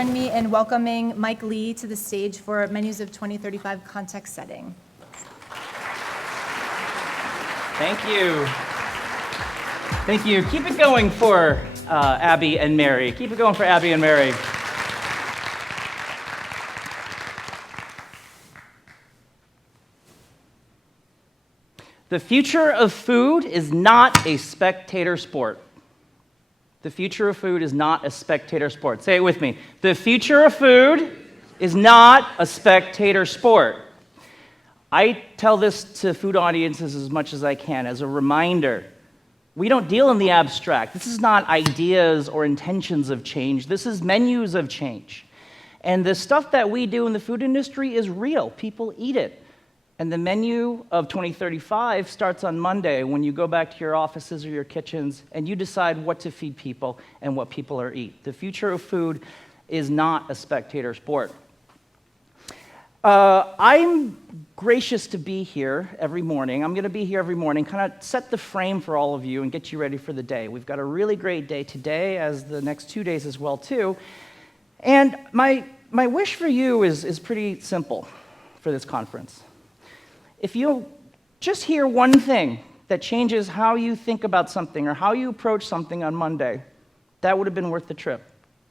join me in welcoming Mike Lee to the stage for Menus of 2035 Context Setting. Thank you. Thank you. Keep it going for Abby and Mary. Keep it going for Abby and Mary. The future of food is not a spectator sport. The future of food is not a spectator sport. Say it with me. The future of food is not a spectator sport. I tell this to food audiences as much as I can as a reminder. We don't deal in the abstract. This is not ideas or intentions of change. This is menus of change. And the stuff that we do in the food industry is real. People eat it. And the menu of 2035 starts on Monday when you go back to your offices or your kitchens and you decide what to feed people and what people are eat. The future of food is not a spectator sport. I'm gracious to be here every morning. I'm going to be here every morning, kind of set the frame for all of you and get you ready for the day. We've got a really great day today, as the next 2 days as well, too. And my wish for you is pretty simple for this conference. If you just hear one thing that changes how you think about something or how you approach something on Monday, that would have been worth the trip.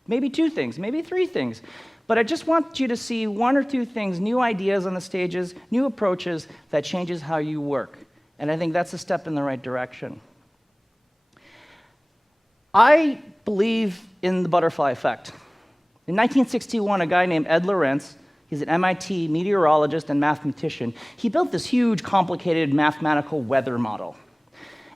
Maybe 2 things, maybe 3 things. But I just want you to see 1 or 2 things, new ideas on the stages, new approaches that changes how you work. And I think that's a step in the right direction. I believe in the butterfly effect. In 1961, a guy named Ed Lorenz, he's an MIT meteorologist and mathematician, he built this huge, complicated mathematical weather model.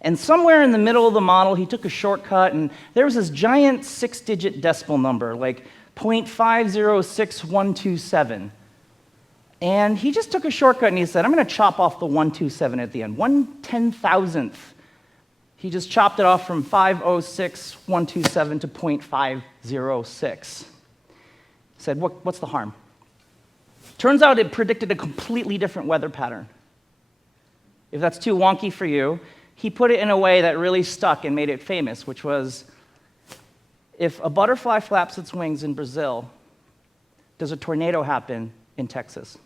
And somewhere in the middle of the model, he took a shortcut, and there was this giant 6-digit decimal number, like 0.506127. And he just took a shortcut and he said, I'm going to chop off the 127 at the end. 1/10,000th. He just chopped it off from 506,127 to 0.506. He said, what's the harm? Turns out it predicted a completely different weather pattern. If that's too wonky for you, he put it in a way that really stuck and made it famous, which was, if a butterfly flaps its wings in Brazil, does a tornado happen in Texas?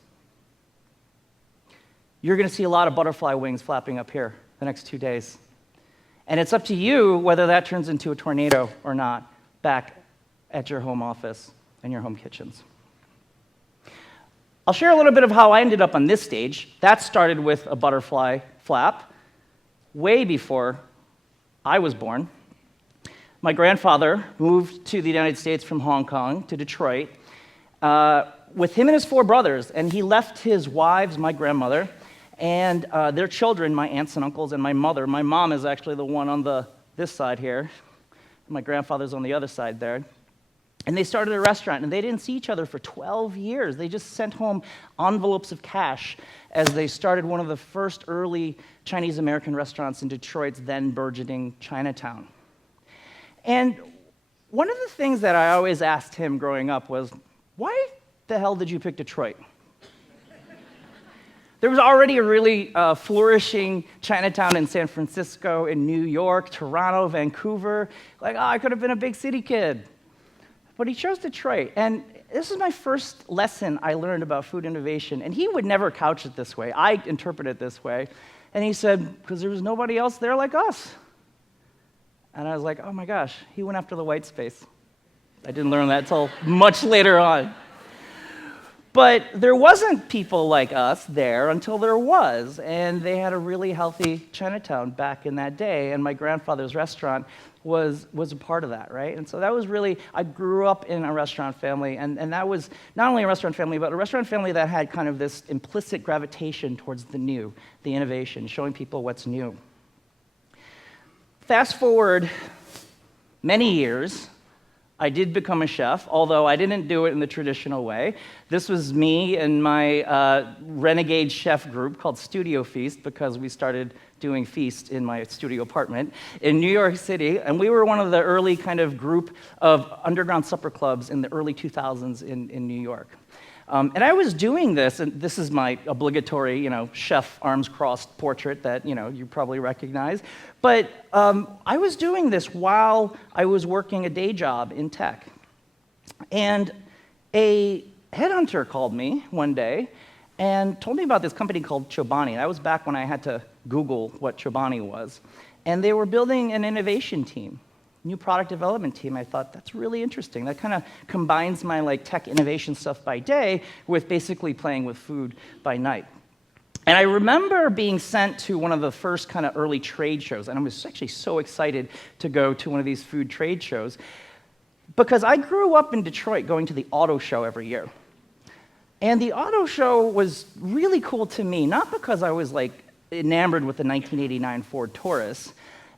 You're going to see a lot of butterfly wings flapping up here the next 2 days. And it's up to you whether that turns into a tornado or not back at your home office and your home kitchens. I'll share a little bit of how I ended up on this stage. That started with a butterfly flap way before I was born. My grandfather moved to the United States from Hong Kong to Detroit with him and his 4 brothers, and he left his wives, my grandmother, and their children, my aunts and uncles, and my mother. My mom is actually the one on this side here. My grandfather's on the other side there. And they started a restaurant, and they didn't see each other for 12 years. They just sent home envelopes of cash as they started one of the first early Chinese-American restaurants in Detroit's then burgeoning Chinatown. And one of the things that I always asked him growing up was, why the hell did you pick Detroit? There was already a really flourishing Chinatown in San Francisco, in New York, Toronto, Vancouver. I could have been a big city kid. But he chose Detroit, and this is my first lesson I learned about food innovation, and he would never couch it this way. I interpret it this way, and he said, because there was nobody else there like us. And I was like, oh my gosh, he went after the white space. I didn't learn that until much later on. But there wasn't people like us there until there was, and they had a really healthy Chinatown back in that day, and my grandfather's restaurant was a part of that, right? And so that was really, I grew up in a restaurant family, and that was not only a restaurant family, but a restaurant family that had kind of this implicit gravitation towards the new, the innovation, showing people what's new. Fast forward many years, I did become a chef, although I didn't do it in the traditional way. This was me and my renegade chef group called Studio Feast, because we started doing Feast in my studio apartment in New York City, and we were one of the early kind of group of underground supper clubs in the early 2000s in New York. And I was doing this, and this is my obligatory, chef arms crossed portrait that, you probably recognize. But I was doing this while I was working a day job in tech. And a headhunter called me one day and told me about this company called Chobani. That was back when I had to Google what Chobani was. And they were building an innovation team, new product development team. I thought, that's really interesting. That kind of combines my tech innovation stuff by day with basically playing with food by night. And I remember being sent to one of the first kind of early trade shows, and I was actually so excited to go to one of these food trade shows, because I grew up in Detroit going to the auto show every year. And the auto show was really cool to me, not because I was enamored with the 1989 Ford Taurus.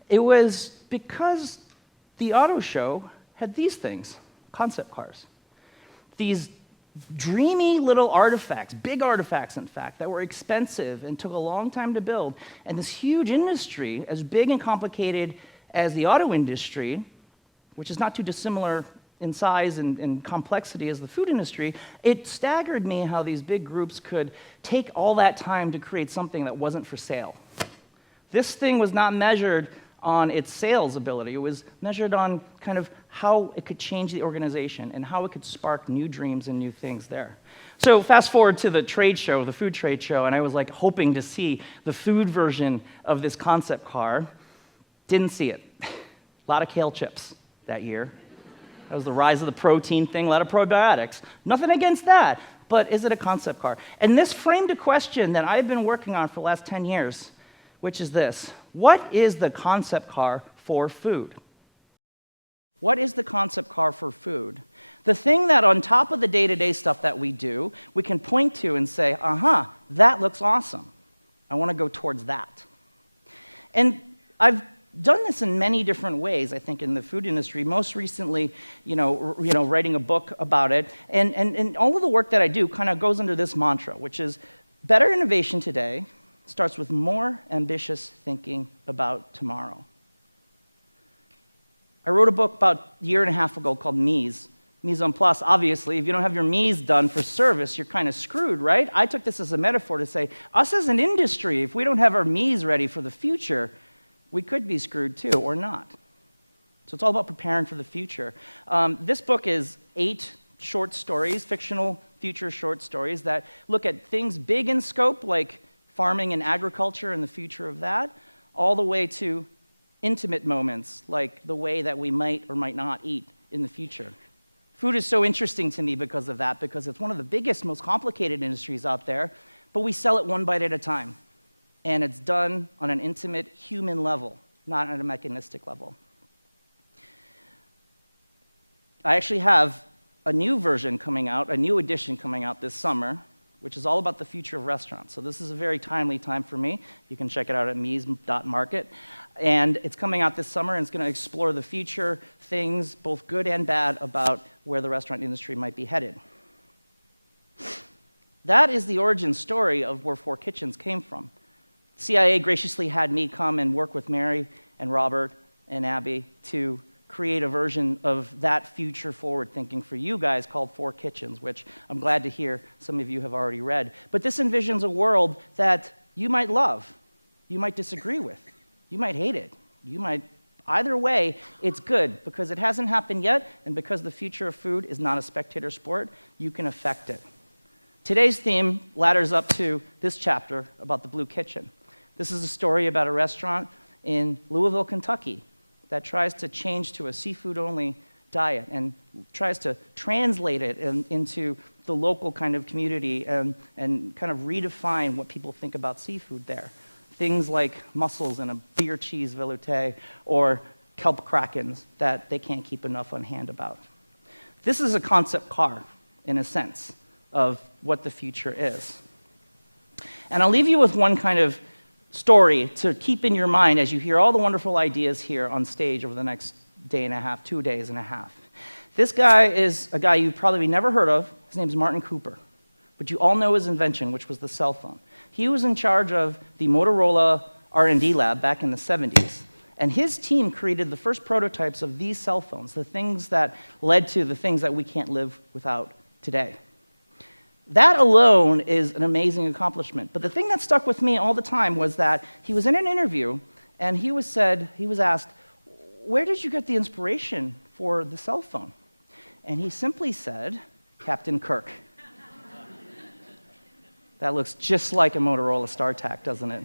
It was because the auto show had these things, concept cars. These dreamy little artifacts, big artifacts in fact, that were expensive and took a long time to build. And this huge industry, as big and complicated as the auto industry, which is not too dissimilar in size and complexity as the food industry, it staggered me how these big groups could take all that time to create something that wasn't for sale. This thing was not measured on its sales ability. It was measured on kind of how it could change the organization and how it could spark new dreams and new things there. So fast forward to the trade show, the food trade show, and I was hoping to see the food version of this concept car. Didn't see it. A lot of kale chips that year. That was the rise of the protein thing, a lot of probiotics. Nothing against that, but is it a concept car? And this framed a question that I've been working on for the last 10 years, which is this: what is the concept car for food? What is the concept car for food? The thing that on top of the day-to-day stuff that we do, we can point to and say, that looks awesome. I want to go towards that. And I've done this in many different ways, I think, in the food industry. Most recently, writing a book about it. And all of the work that I do kind of goes under this mantra, which is better innovation today starts with more ambitious thinking about tomorrow. I wrote a book about a year and a half ago called Mise en place. Obviously, if you don't have your mise done for service, you're kind of screwed, right? I took this as a metaphor to say, us as an industry, if we don't have our mise ready for the future, we could be screwed too, or not. So it's all about preparing for the future. This book is 8 short stories, fictional future short stories that look at things big in scope, like farming and agriculture and the future of that, all the way to intimate moments, like the way that we might or might not eat in the future. Food is so interesting to me because of that, because it's one of the biggest, most complicated industries out there, but we sell it one bite at a time. And it's done on an intimate human level, not on a mechanistic level. I actually have a new version coming out, a new edition coming out this summer, which is all about the future of restaurants. So this is a very timely time for me. You can check it out at mise.market. And it's coming out this summer, and it's going to explore the future things, both good and bad, about where the restaurant industry might be headed. That is the origin story of where 4 Kitchens came from. CIA graciously had me come and work with Mary and Robert and Abby to create a version of that future forward thinking for you guys called 4 Kitchens, which I'm glad to hear some of you have already read. But this envisions a world that you might love, you might disagree with, you might hate it, you might, either way, it's good because it hasn't happened yet, and because the future of food is not a spectator sport, you can affect it. Today's theme ladders up to this chapter about the Blue Kitchen. This is a story about a restaurant in Louisville, Kentucky, that tries to change to a seafood-only diet and tries to translate it into the local kind of community and kind of redefine what people think about seafood there. Things like mussels and a beer cheese velouté or kelp krakens that they can't keep enough on hand about. This is a concept car, in a sense, of what the future is. And I'll leave you with one kind of story to keep in your mind as you hear all the wonderful ideas here on stage over the next day and a half, 2 days and a half. This guy is a guy you've probably never heard of. His name's Martin Cooper. But you all know his invention, which was the cell phone. He was in charge of the Motorola R&D lab back in the 70s. And his team created the first prototypes of these cell phones, the things that led to the things that we can't live without today. That alone is an amazing accomplishment. But the thing that stuck with me all the time was that he was in an interview, and he was asked, where did you get the inspiration for the cell phone? and he simply said, Captain Kirk. That looks just like a Motorola StarTAC, doesn't it?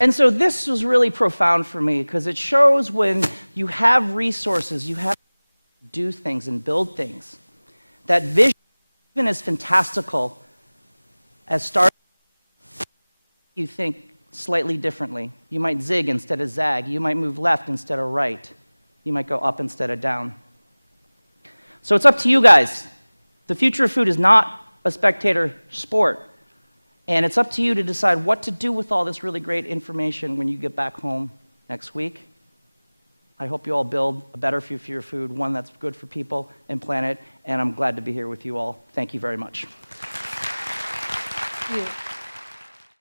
And so this was really profound for me because it shows when you have resources, you have to do things and build things, that vision, even as fantastical as Star, you think slightly differently. You might zig instead of zag. You might move left instead of right. You might go up instead of down. So it's up to you guys. The future of food is not a spectator sport. And it's up to you to decide what to do with all this really great information when you get back home next week. I hope you all build a better future of food, one that's good for people and planet, and I'm glad to be here with you all. Thank you very much. Thank you.